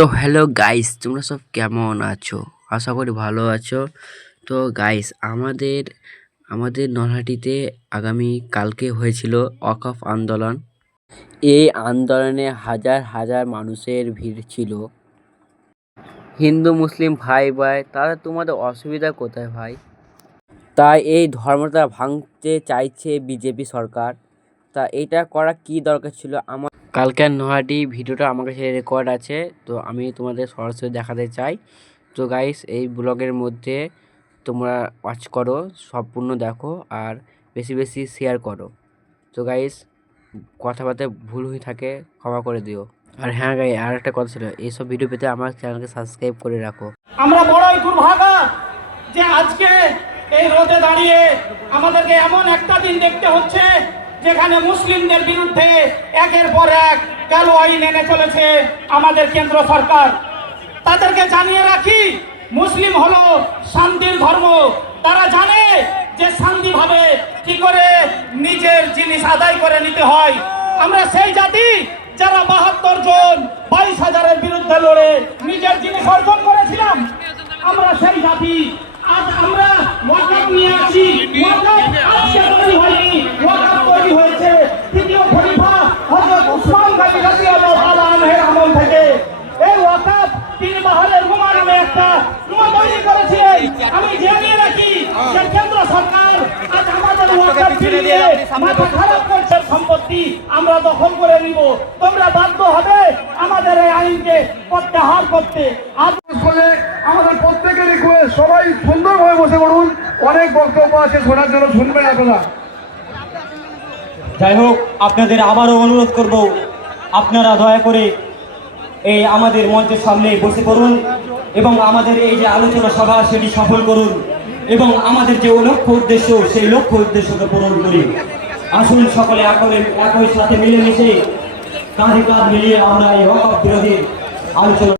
তো hello guys, তোমরা সব কেমন আছো? আশা করি ভালো আছো। তো গাইস, আমাদের আমাদের নলহাটিতে আগামী কালকে হয়েছিল ওয়াকফ আন্দোলন। এই আন্দোলনে হাজার হাজার মানুষের ভিড় ছিল। হিন্দু মুসলিম ভাই ভাই, তাহলে তোমাদের অসুবিধা কোথায় ভাই? তাই এই ধর্মটা ভাঙতে চাইছে বিজেপি সরকার। তা এটা করা কি দরকার ছিল? আমার কালকের নহাটি ভিডিওটা আমার কাছে রেকর্ড আছে, তো আমি তোমাদের সরাসরি দেখাতে চাই। তো গাইস, এই ব্লগের মধ্যে তোমরা ওয়াচ করো, সম্পূর্ণ দেখো আর বেশি বেশি শেয়ার করো। তো গাইস, কথাবার্তা ভুল হয়ে থাকে ক্ষমা করে দিও। আর হ্যাঁ গাই, আর একটা কথা ছিল, এইসব ভিডিও পেতে আমার চ্যানেলকে সাবস্ক্রাইব করে রাখো। আমরা বড়ই দুর্ভাগা যে আজকে এই রোদে দাঁড়িয়ে আমাদেরকে এমন একটা দিন দেখতে হচ্ছে যেখানে মুসলিমদের বিরুদ্ধে একের পর এক কালো আইন এনে চলেছে আমাদের কেন্দ্র সরকার। তাদেরকে জানিয়ে রাখি, মুসলিম হলো শান্তির ধর্ম। তারা জানে যে শান্তিভাবে কি করে নিজের জিনিস আদায় করে নিতে হয়। আমরা সেই জাতি যারা 72 জন 22,000-এর বিরুদ্ধে লড়ে নিজের জিনিস অর্জন করেছিলাম। আমরা সেই জাতি। আজ আমরা ওয়াকফ নিয়ে আসি। ওয়াকফ আজকে তৈরি হয়নি, ওয়াকফ তৈরি হয়েছে তৃতীয় খলিফা হযরত উসমান গনি রাদিয়াল্লাহু তাআলা আনহুর আমল থেকে। এই ওয়াকফ তিনি বাহারের রুমা নামে একটা রুমা তৈরি করেছিলেন। আমি জানিয়ে রাখি যে কেন্দ্র সরকার আজ আমাদের ওয়াকফ ফিরিয়ে মাথা খারাপ করছে। সম্পত্তি আমরা দখল করে নিব। তোমরা বাধ্য হবে আমাদের এই আইনকে প্রত্যাহার করতে। আমাদের প্রত্যেকের রিকোয়েস্ট, সবাই সুন্দরভাবে বসে পড়ুন। অনেক বক্তব্য আছে শোনার জন্য, শুনবেন আপনারা। যাই হোক, আপনাদের আবারও অনুরোধ করব, আপনারা দয়া করে এই আমাদের মঞ্চের সামনে বসে পড়ুন এবং আমাদের এই যে আলোচনা সভা সেটি সফল করুন এবং আমাদের যে লক্ষ্য উদ্দেশ্য সেই লক্ষ্য উদ্দেশ্যকে পূরণ করি। আসুন সকলে একই সাথে মিলেমিশে কাঁধে কাঁধ মিলিয়ে আমরা এই ওয়াকফ বিরোধী আলোচনা